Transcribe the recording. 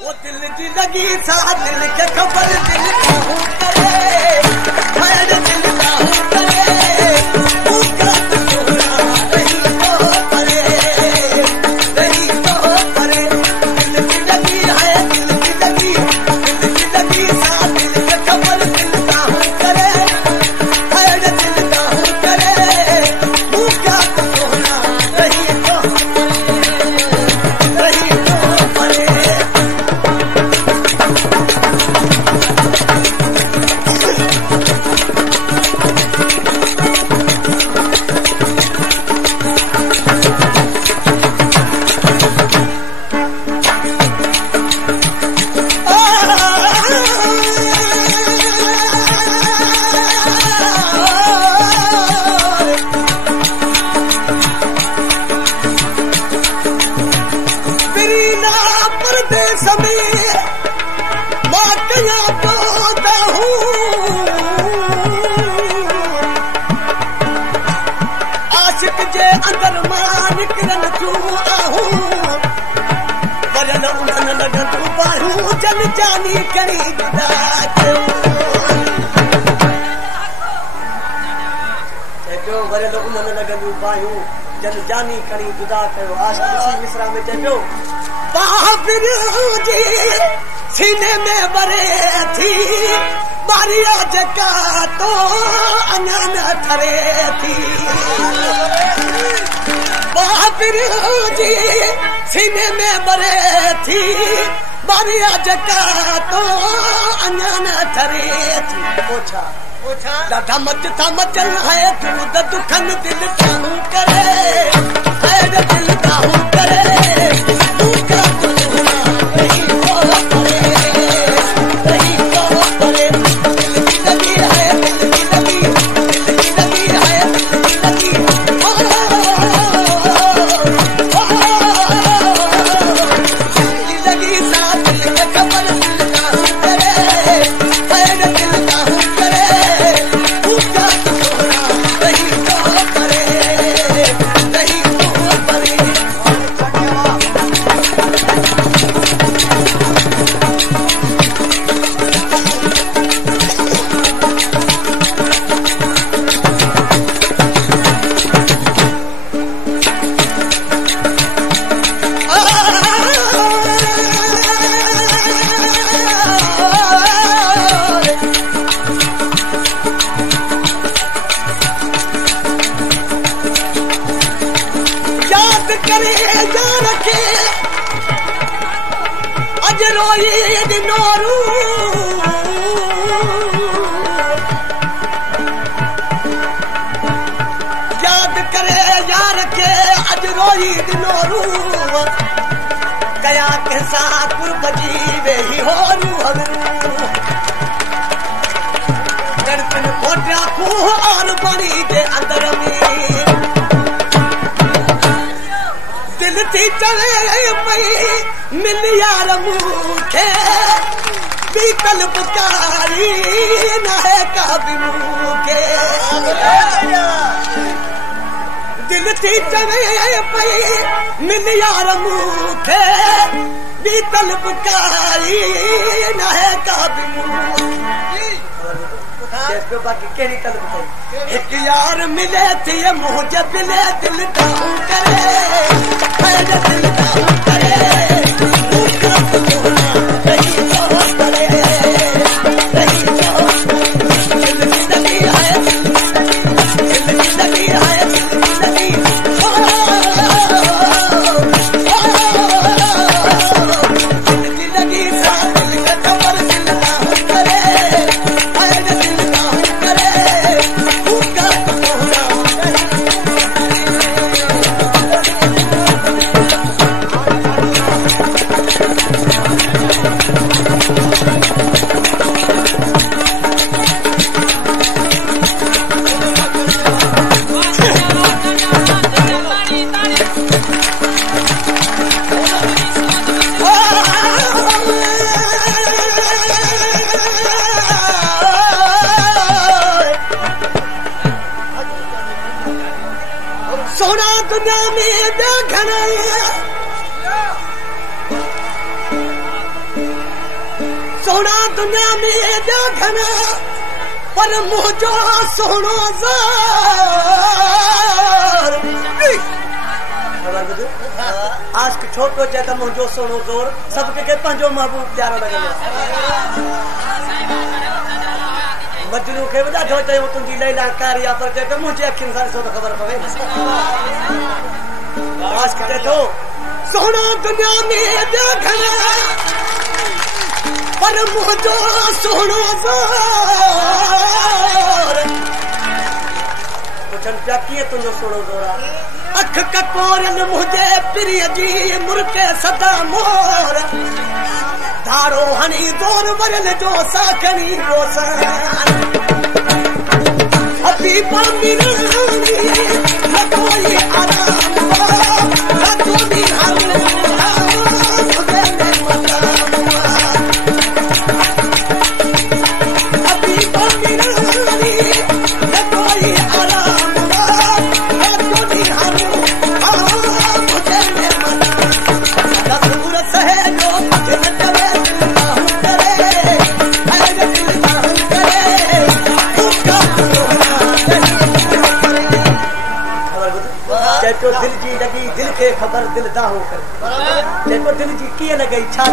वो दिल की लगी सा दिल के खबर दिल काहू करे खैर दिल काहू करे उसका तो सोना नहीं तो परे दिल की लगी है दिल की लगी सा दिल के खबर दिल काहू करे खैर दिल काहू करे उसका तो सोना नहीं तो परे अंदर मां निकरन तू आहू वरन उन्हनि लगन तू पाहू जन जानी करी जुदा कयो चयो वरन उन्हनि लगन तू पाहू जन जानी करी जुदा कयो आशिक़ इसी मिसरा में चयो बाबिर जी सीने में बरे थी बारिया जका तो अञा न ठरे थी बाबिर जी सीने में बरे थी बारिया जका तो अञा न ठरे थी पोछा ॾाढा मचता मचल है तू त दुखन दिल काहू करे खैर दिल काहू करे तू का तो सोना नहीं तो परे नहीं तो परे दिल की लगी है दिल की लगी है दिल की लगी लगी सा दिल के खबर दिल काहू करे खैर दिल काहू करे उसका तो सोना नहीं तो परे नहीं तो परे याद करे यार के अज रोई दिनोरू याद करे यार के अज रोई दिनोरू कया के साथ कुर्बजी वे ही होरू हवरू गणपन कोटिया को और बनी के अंदर में दिल थी चले पई मिल यार मूंखे भी कल पुकारी न है का भी मूंखे दिल थी चले पई मिल यार मूंखे भी कल पुकारी न है का भी मूंखे बाकी केड़ी तलब कई एक यार मिले थी मुझे मिले दिल काहू करे खैर दिल काहू करे उसका तो सोना नहीं तो परे नहीं तो दिल की लगी है दिल की लगी है दिल की लगी दिल की लगी सा दिल का खबर दिल काहू करे खैर दिल काहू करे उसका तो सोना नहीं सोना दुनिया में देखना पर मुझो सोनो ज़ोर आज के छोटो चेता मुझो सोनो ज़ोर सबके के पंजो महबूब प्यारा लगे मजनू के वजह जो चाहे वो तुझी लैला कारिया पर के तो मुझे अखिन सारी सो तो खबर पवे आज के तो सोना दुनिया में देखना पर मुझो सोनो ज़ोर पुछन क्या किए तुझो सोनो ज़ोरा अख ककोरन मुझे प्रिय जी मुर्के सदा मोर धारो हनी जोर वरल जो साखनी रोसन अभी पामी रानी न कोई आराम न तूनी हम अभी पामी रानी न कोई आराम न तूनी हम सहे जो तो दिल जी लगी दिल के खबर दिल दाहो कर दिल जी किए लगी छा